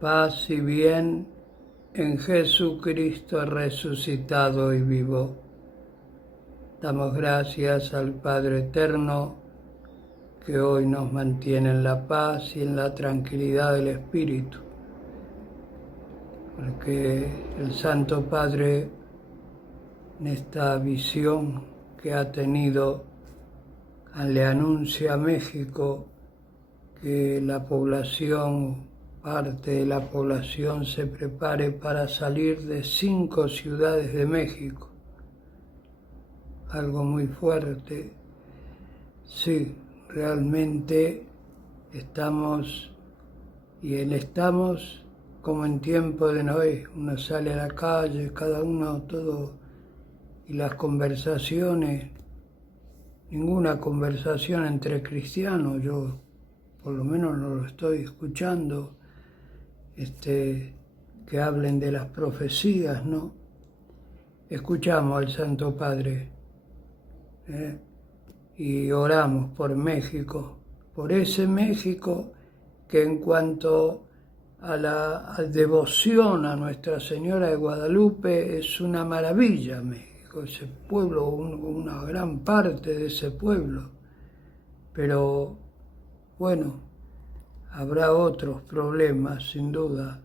Paz y bien en Jesucristo resucitado y vivo. Damos gracias al Padre Eterno que hoy nos mantiene en la paz y en la tranquilidad del Espíritu, porque el Santo Padre, en esta visión que ha tenido, le anuncia a México que la población, parte de la población, se prepare para salir de 5 ciudades de México. Algo muy fuerte. Sí, realmente estamos como en tiempo de Noé. Uno sale a la calle, cada uno, todo, y las conversaciones, ninguna conversación entre cristianos, yo por lo menos no lo estoy escuchando, que hablen de las profecías, ¿no? Escuchamos al Santo Padre y oramos por México, por ese México que en cuanto a la devoción a Nuestra Señora de Guadalupe es una maravilla México, ese pueblo, una gran parte de ese pueblo, pero bueno, habrá otros problemas sin duda.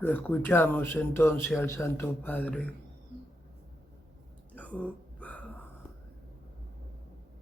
Lo escuchamos entonces al Santo Padre.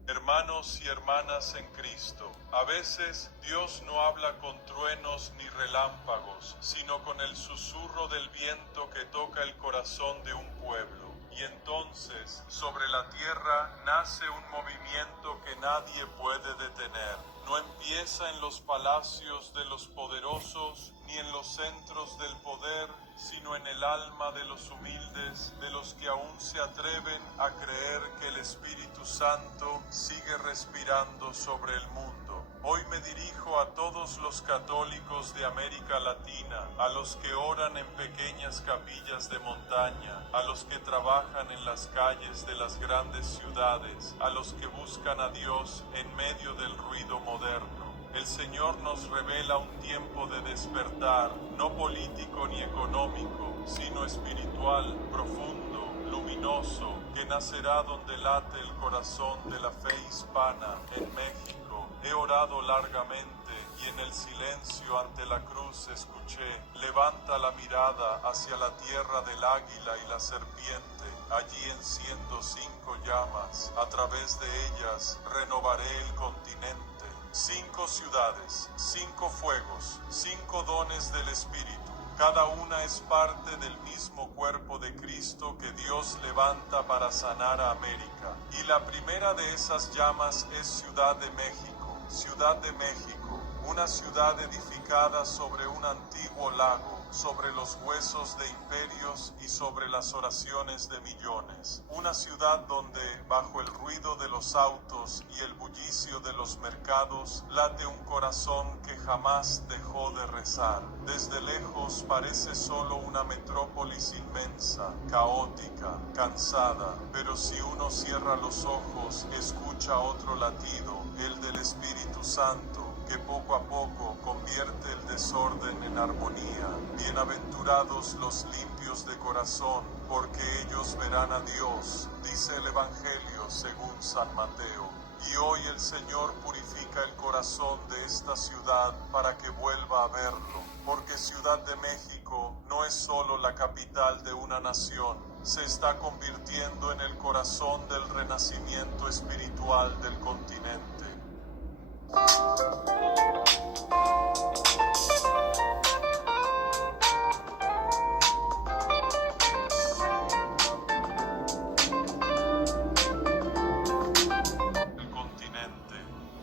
Hermanos y hermanas en Cristo, a veces Dios no habla con truenos ni relámpagos, sino con el susurro del viento que toca el corazón de un pueblo. Y entonces, sobre la tierra nace un movimiento que nadie puede detener. No empieza en los palacios de los poderosos, ni en los centros del poder, sino en el alma de los humildes, de los que aún se atreven a creer que el Espíritu Santo sigue respirando sobre el mundo. Hoy me dirijo a todos los católicos de América Latina, a los que oran en pequeñas capillas de montaña, a los que trabajan en las calles de las grandes ciudades, a los que buscan a Dios en medio del ruido moderno. El Señor nos revela un tiempo de despertar, no político ni económico, sino espiritual, profundo, luminoso, que nacerá donde late el corazón de la fe hispana en México. He orado largamente y en el silencio ante la cruz escuché: levanta la mirada hacia la tierra del águila y la serpiente. Allí enciendo 5 llamas, a través de ellas renovaré el continente. 5 ciudades, 5 fuegos, 5 dones del Espíritu. Cada una es parte del mismo cuerpo de Cristo que Dios levanta para sanar a América. Y la primera de esas llamas es Ciudad de México. Ciudad de México, una ciudad edificada sobre un antiguo lago, sobre los huesos de imperios y sobre las oraciones de millones. Una ciudad donde, bajo el ruido de los autos y el bullicio de los mercados, late un corazón que jamás dejó de rezar. Desde lejos parece solo una metrópolis inmensa, caótica, cansada, pero si uno cierra los ojos, escucha otro latido, el del Espíritu Santo, que poco a poco convierte el desorden en armonía. Bienaventurados los limpios de corazón, porque ellos verán a Dios, dice el Evangelio según San Mateo. Y hoy el Señor purifica el corazón de esta ciudad para que vuelva a verlo, porque Ciudad de México no es solo la capital de una nación, se está convirtiendo en el corazón del renacimiento espiritual del continente.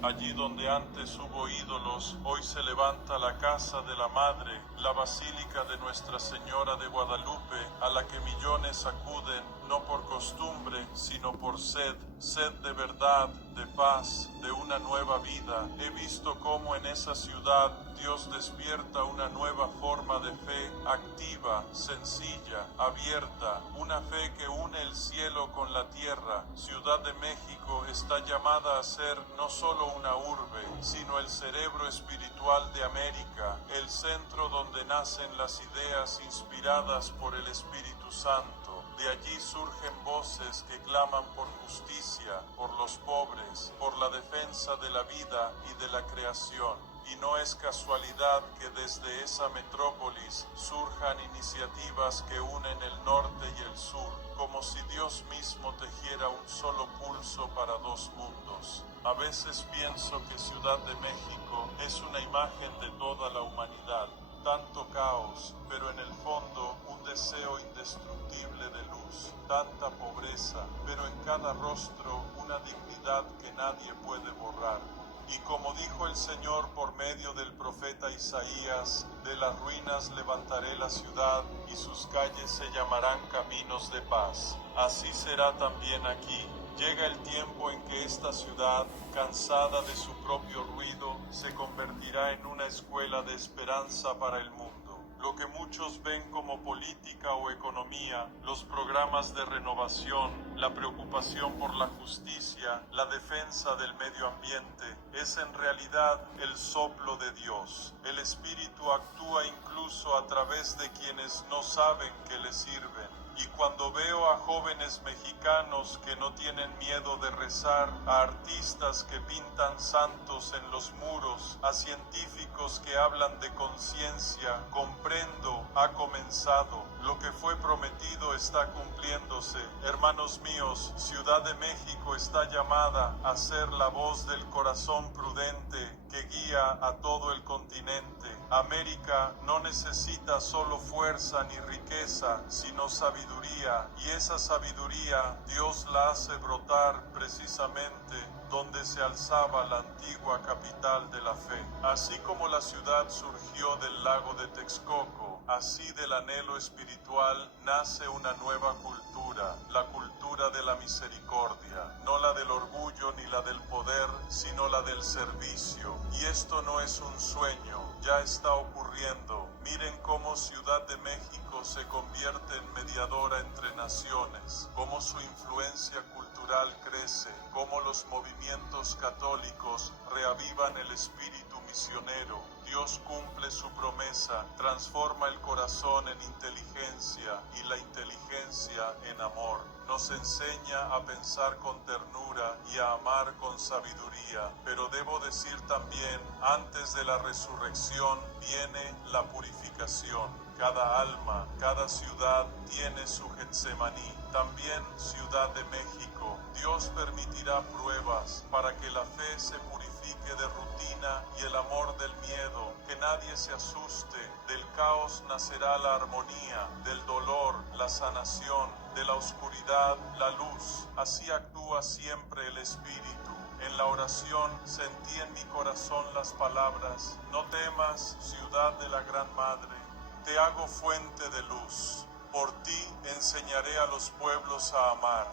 Allí donde antes hubo ídolos, hoy se levanta la casa de la Madre, la Basílica de Nuestra Señora de Guadalupe, a la que millones acuden no por costumbre, sino por sed, sed de verdad, de paz, de una nueva vida. He visto cómo en esa ciudad Dios despierta una nueva forma de fe, activa, sencilla, abierta, una fe que une el cielo con la tierra. Ciudad de México está llamada a ser no solo una urbe, sino el cerebro espiritual de América, el centro donde nacen las ideas inspiradas por el Espíritu Santo. De allí surgen voces que claman por justicia, por los pobres, por la defensa de la vida y de la creación. Y no es casualidad que desde esa metrópolis surjan iniciativas que unen el norte y el sur, como si Dios mismo tejiera un solo pulso para dos mundos. A veces pienso que Ciudad de México es una imagen de toda la humanidad. Tanto caos, pero en el fondo un deseo indestructible de luz, tanta pobreza, pero en cada rostro una dignidad que nadie puede borrar. Y como dijo el Señor por medio del profeta Isaías, de las ruinas levantaré la ciudad y sus calles se llamarán caminos de paz. Así será también aquí. Llega el tiempo en que esta ciudad, cansada de su propio ruido, se convertirá en una escuela de esperanza para el mundo. Lo que muchos ven como política o economía, los programas de renovación, la preocupación por la justicia, la defensa del medio ambiente, es en realidad el soplo de Dios. El Espíritu actúa incluso a través de quienes no saben que le sirven. Y cuando veo a jóvenes mexicanos que no tienen miedo de rezar, a artistas que pintan santos en los muros, a científicos que hablan de conciencia, comprendo, ha comenzado. Lo que fue prometido está cumpliéndose. Hermanos míos, Ciudad de México está llamada a ser la voz del corazón prudente que guía a todo el continente. América no necesita solo fuerza ni riqueza, sino sabiduría, y esa sabiduría Dios la hace brotar precisamente donde se alzaba la antigua capital de la fe. Así como la ciudad surgió del lago de Texcoco, así del anhelo espiritual nace una nueva cultura, la cultura de la misericordia, no la del orgullo ni la del poder, sino la del servicio. Y esto no es un sueño, ya está ocurriendo. Miren cómo Ciudad de México se convierte en mediadora entre naciones, cómo su influencia cultural crece, cómo los movimientos católicos reavivan el espíritu misionero. Dios cumple su promesa, transforma el corazón en inteligencia y la inteligencia en amor. Nos enseña a pensar con ternura y a amar con sabiduría. Pero debo decir también, antes de la resurrección viene la purificación. Cada alma, cada ciudad tiene su Getsemaní. También Ciudad de México. Dios permitirá pruebas para que la fe se purifique de rutina y el amor del miedo. Que nadie se asuste. Del caos nacerá la armonía, del dolor la sanación, de la oscuridad la luz. Así actúa siempre el Espíritu. En la oración sentí en mi corazón las palabras: no temas, ciudad de la Gran Madre, te hago fuente de luz. Por ti enseñaré a los pueblos a amar.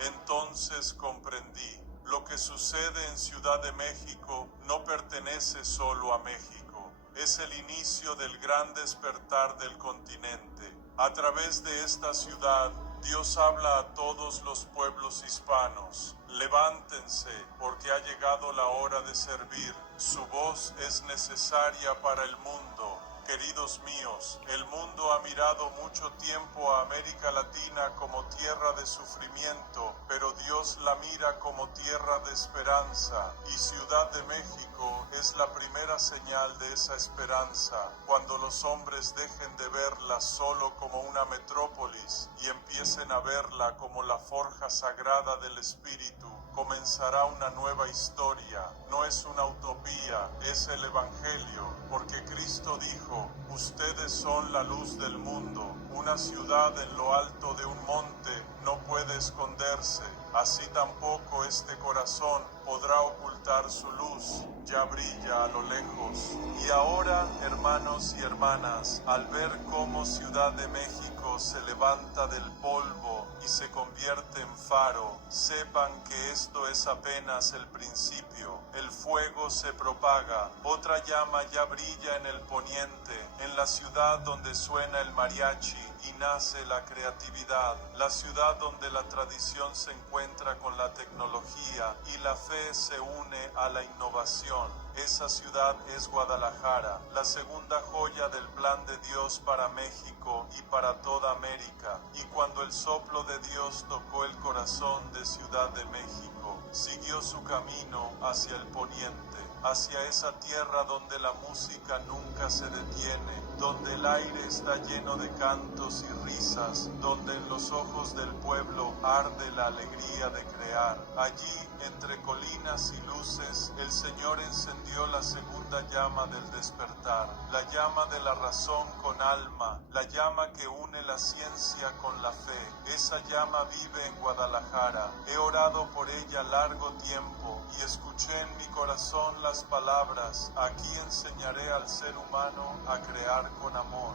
Entonces comprendí, lo que sucede en Ciudad de México no pertenece solo a México. Es el inicio del gran despertar del continente. A través de esta ciudad, Dios habla a todos los pueblos hispanos. Levántense, porque ha llegado la hora de servir. Su voz es necesaria para el mundo. Queridos míos, el mundo ha mirado mucho tiempo a América Latina como tierra de sufrimiento, pero Dios la mira como tierra de esperanza, y Ciudad de México es la primera señal de esa esperanza. Cuando los hombres dejen de verla solo como una metrópolis y empiecen a verla como la forja sagrada del Espíritu, comenzará una nueva historia. No es una utopía, es el Evangelio, porque Cristo dijo: ustedes son la luz del mundo. Una ciudad en lo alto de un monte no puede esconderse. Así tampoco este corazón podrá ocultar su luz. Ya brilla a lo lejos. Y ahora, hermanos y hermanas, al ver cómo Ciudad de México México se levanta del polvo y se convierte en faro, sepan que esto es apenas el principio. El fuego se propaga, otra llama ya brilla en el poniente, en la ciudad donde suena el mariachi y nace la creatividad, la ciudad donde la tradición se encuentra con la tecnología y la fe se une a la innovación. Esa ciudad es Guadalajara, la segunda joya del plan de Dios para México y para toda América. Y cuando el soplo de Dios tocó el corazón de Ciudad de México, siguió su camino hacia el poniente, hacia esa tierra donde la música nunca se detiene, donde el aire está lleno de cantos y risas, donde en los ojos del pueblo arde la alegría de crear. Allí, entre colinas y luces, el Señor encendió la segunda llama del despertar, la llama de la razón con alma, la llama que une la ciencia con la fe. Esa llama vive en Guadalajara. He orado por ella largo tiempo y escuché en mi corazón las palabras: aquí enseñaré al ser humano a crear con amor.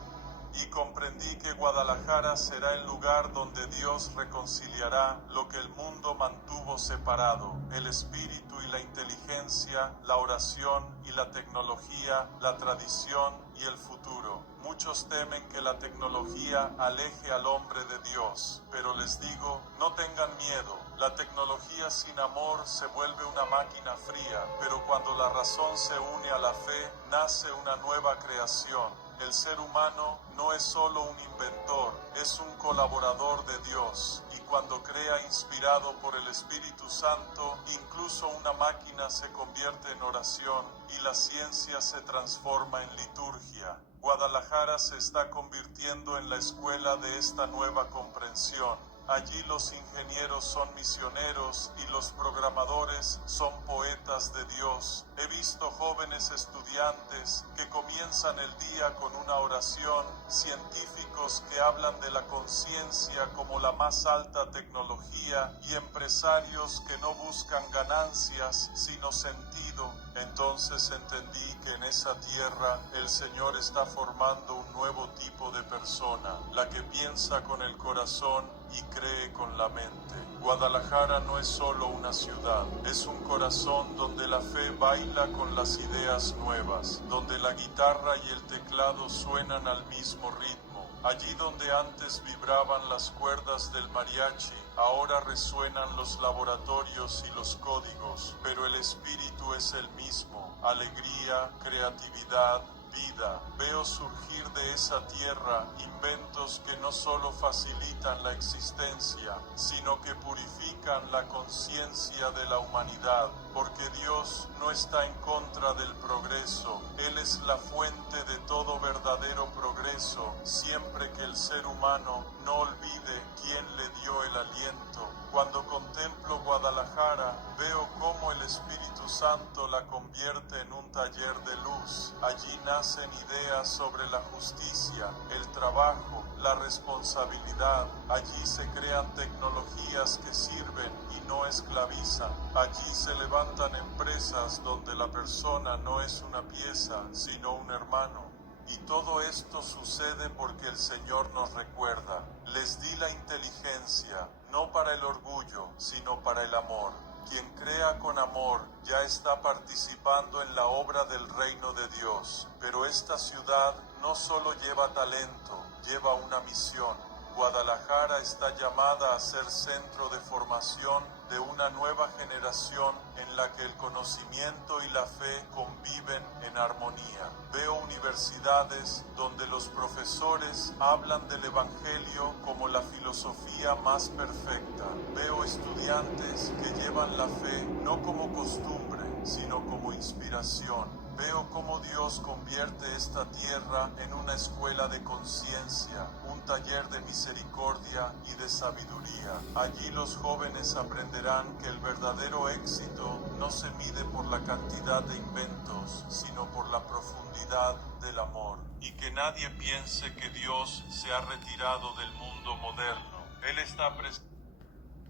Y comprendí que Guadalajara será el lugar donde Dios reconciliará lo que el mundo mantuvo separado: el espíritu y la inteligencia, la oración y la tecnología, la tradición y el futuro. Muchos temen que la tecnología aleje al hombre de Dios, pero les digo, no tengan miedo. La tecnología sin amor se vuelve una máquina fría, pero cuando la razón se une a la fe, nace una nueva creación. El ser humano no es solo un inventor, es un colaborador de Dios, y cuando crea inspirado por el Espíritu Santo, incluso una máquina se convierte en oración y la ciencia se transforma en liturgia. Guadalajara se está convirtiendo en la escuela de esta nueva comprensión. Allí los ingenieros son misioneros y los programadores son poetas de Dios. He visto jóvenes estudiantes que comienzan el día con una oración, científicos que hablan de la conciencia como la más alta tecnología y empresarios que no buscan ganancias sino sentido. Entonces entendí que en esa tierra el Señor está formando un nuevo tipo de persona, la que piensa con el corazón y cree con la mente. Guadalajara no es solo una ciudad, es un corazón donde la fe baila con las ideas nuevas, donde la guitarra y el teclado suenan al mismo ritmo. Allí donde antes vibraban las cuerdas del mariachi, ahora resuenan los laboratorios y los códigos, pero el espíritu es el mismo: alegría, creatividad, vida. Veo surgir de esa tierra inventos que no solo facilitan la existencia, sino que purifican la conciencia de la humanidad, porque Dios no está en contra del progreso. Él es la fuente de todo verdadero progreso, siempre que el ser humano no olvide quién le dio el aliento. Cuando contemplo Guadalajara, veo cómo el Espíritu Santo la convierte en un taller de luz. Allí nacen ideas sobre la justicia, el trabajo, la responsabilidad. Allí se crean tecnologías que sirven y no esclavizan. Allí se levantan empresas donde la persona no es una pieza, sino un hermano. Y todo esto sucede porque el Señor nos recuerda: les di la inteligencia, no para el orgullo, sino para el amor. Quien crea con amor ya está participando en la obra del reino de Dios. Pero esta ciudad no solo lleva talento, lleva una misión. Guadalajara está llamada a ser centro de formación de una nueva generación en la que el conocimiento y la fe conviven en armonía. Veo universidades donde los profesores hablan del Evangelio como la filosofía más perfecta. Veo estudiantes que llevan la fe no como costumbre, sino como inspiración. Veo cómo Dios convierte esta tierra en una escuela de conciencia, un taller de misericordia y de sabiduría. Allí los jóvenes aprenderán que el verdadero éxito no se mide por la cantidad de inventos, sino por la profundidad del amor. Y que nadie piense que Dios se ha retirado del mundo moderno. Él está presente.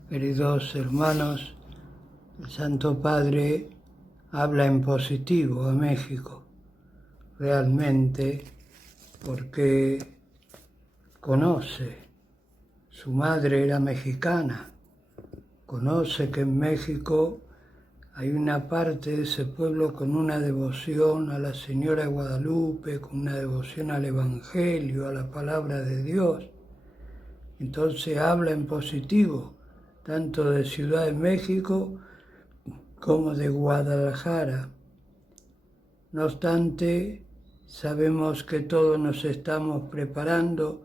Queridos hermanos, el Santo Padre habla en positivo a México, realmente, porque conoce, su madre era mexicana, conoce que en México hay una parte de ese pueblo con una devoción a la Señora de Guadalupe, con una devoción al Evangelio, a la palabra de Dios. Entonces habla en positivo, tanto de Ciudad de México como de Guadalajara. No obstante, sabemos que todos nos estamos preparando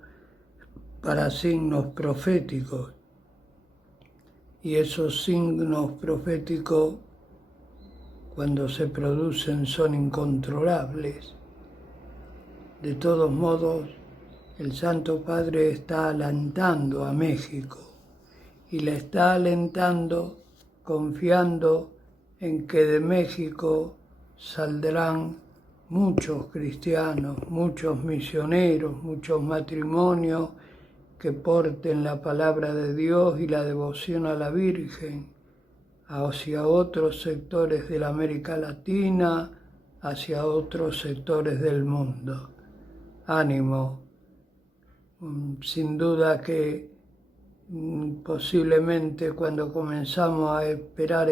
para signos proféticos, y esos signos proféticos, cuando se producen, son incontrolables. De todos modos, el Santo Padre está alentando a México, y le está alentando confiando en que de México saldrán muchos cristianos, muchos misioneros, muchos matrimonios que porten la palabra de Dios y la devoción a la Virgen hacia otros sectores de la América Latina, hacia otros sectores del mundo. Ánimo, sin duda que posiblemente cuando comenzamos a esperar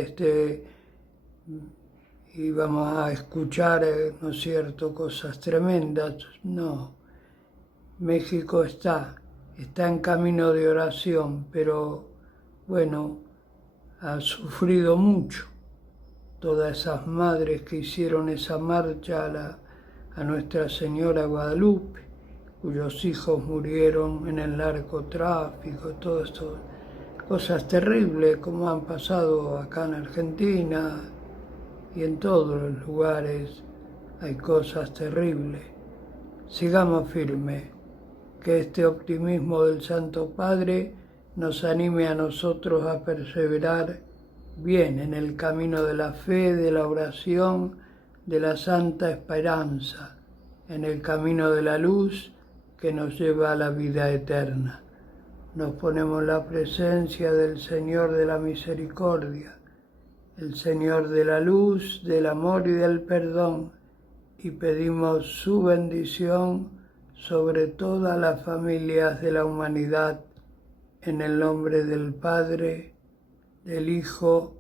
íbamos a escuchar, ¿no es cierto?, cosas tremendas. No, México está en camino de oración, pero bueno, ha sufrido mucho. Todas esas madres que hicieron esa marcha a Nuestra Señora Guadalupe, cuyos hijos murieron en el narcotráfico, todo esto, cosas terribles como han pasado acá en Argentina y en todos los lugares hay cosas terribles. Sigamos firmes, que este optimismo del Santo Padre nos anime a nosotros a perseverar bien en el camino de la fe, de la oración, de la santa esperanza, en el camino de la luz que nos lleva a la vida eterna. Nos ponemos en la presencia del Señor de la misericordia, el Señor de la luz, del amor y del perdón, y pedimos su bendición sobre todas las familias de la humanidad, en el nombre del Padre, del Hijo